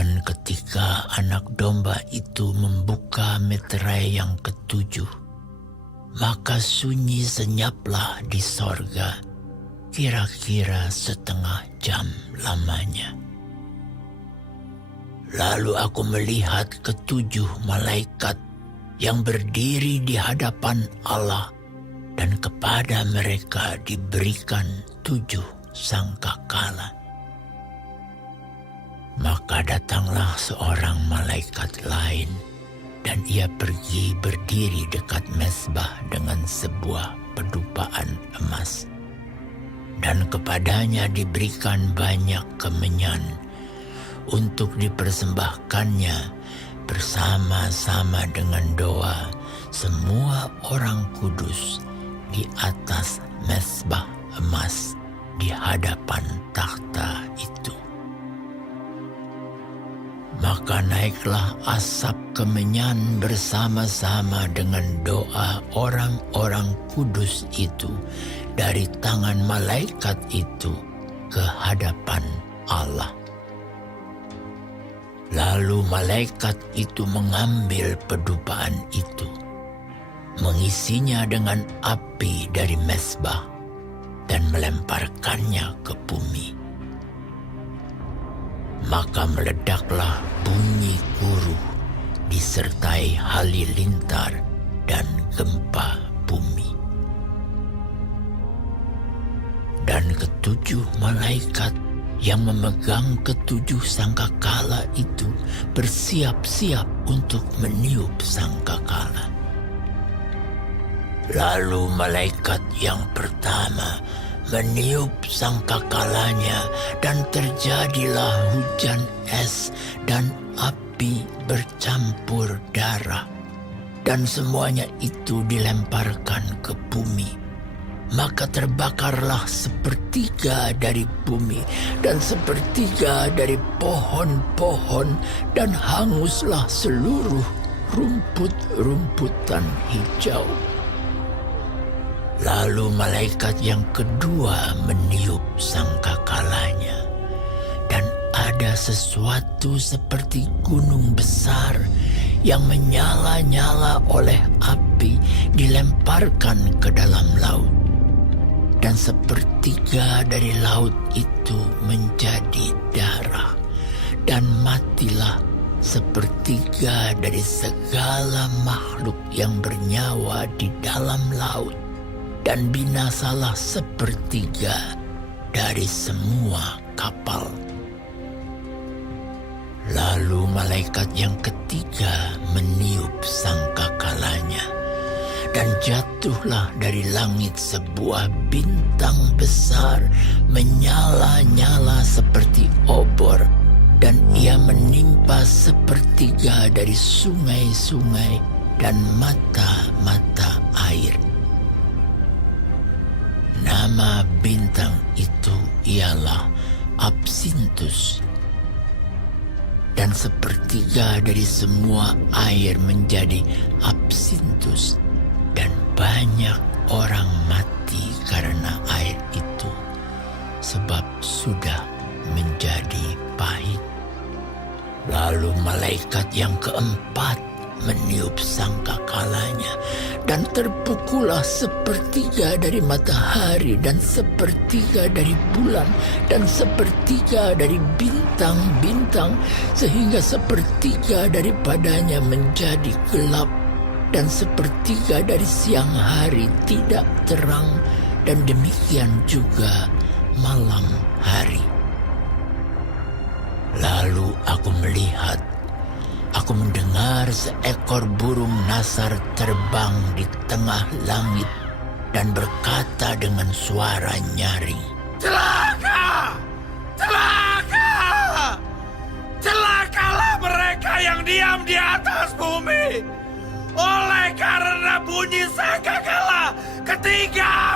Dan ketika anak domba itu membuka meterai yang ketujuh, maka sunyi senyaplah di sorga, kira-kira setengah jam lamanya. Lalu aku melihat ketujuh malaikat yang berdiri di hadapan Allah, dan kepada mereka diberikan 7 sangkakala. Maka datanglah seorang malaikat lain, dan ia pergi berdiri dekat mezbah dengan sebuah pedupaan emas. Dan kepadanya diberikan banyak kemenyan untuk dipersembahkannya bersama-sama dengan doa semua orang kudus di atas mezbah emas di hadapan takhta itu. Maka naiklah asap kemenyan bersama-sama dengan doa orang-orang kudus itu dari tangan malaikat itu ke hadapan Allah. Lalu malaikat itu mengambil pedupaan itu, mengisinya dengan api dari mezbah, dan melemparkannya ke bumi. Maka meledaklah bunyi guruh disertai halilintar dan gempa bumi. Dan ketujuh malaikat yang memegang ketujuh sangkakala itu bersiap-siap untuk meniup sangkakala. Lalu malaikat yang pertama meniup sangkakalanya, dan terjadilah hujan es dan api bercampur darah, dan semuanya itu dilemparkan ke bumi. Maka terbakarlah 1/3 dari bumi dan 1/3 dari pohon-pohon, dan hanguslah seluruh rumput-rumputan hijau. Lalu malaikat yang kedua meniup sangkakalanya, dan ada sesuatu seperti gunung besar yang menyala-nyala oleh api dilemparkan ke dalam laut. Dan 1/3 dari laut itu menjadi darah, dan matilah 1/3 dari segala makhluk yang bernyawa di dalam laut, dan binasalah 1/3 dari semua kapal. Lalu malaikat yang ketiga meniup sangkakalanya, dan jatuhlah dari langit sebuah bintang besar menyala-nyala seperti obor, dan ia menimpa 1/3 dari sungai-sungai dan mata-mata air. Nama bintang itu ialah Absintus. Dan 1/3 dari semua air menjadi absintus, dan banyak orang mati karena air itu, sebab sudah menjadi pahit. Lalu malaikat yang keempat meniup sangkakalanya, dan terpukullah 1/3 dari matahari, dan 1/3 dari bulan, dan 1/3 dari bintang-bintang, sehingga 1/3 daripadanya menjadi gelap, dan 1/3 dari siang hari tidak terang, dan demikian juga malam hari. Lalu aku melihat, aku mendengar seekor burung nasar terbang di tengah langit dan berkata dengan suara nyaring, "Celaka! Celaka! Celakalah mereka yang diam di atas bumi, oleh karena bunyi sangkakala ketiga!"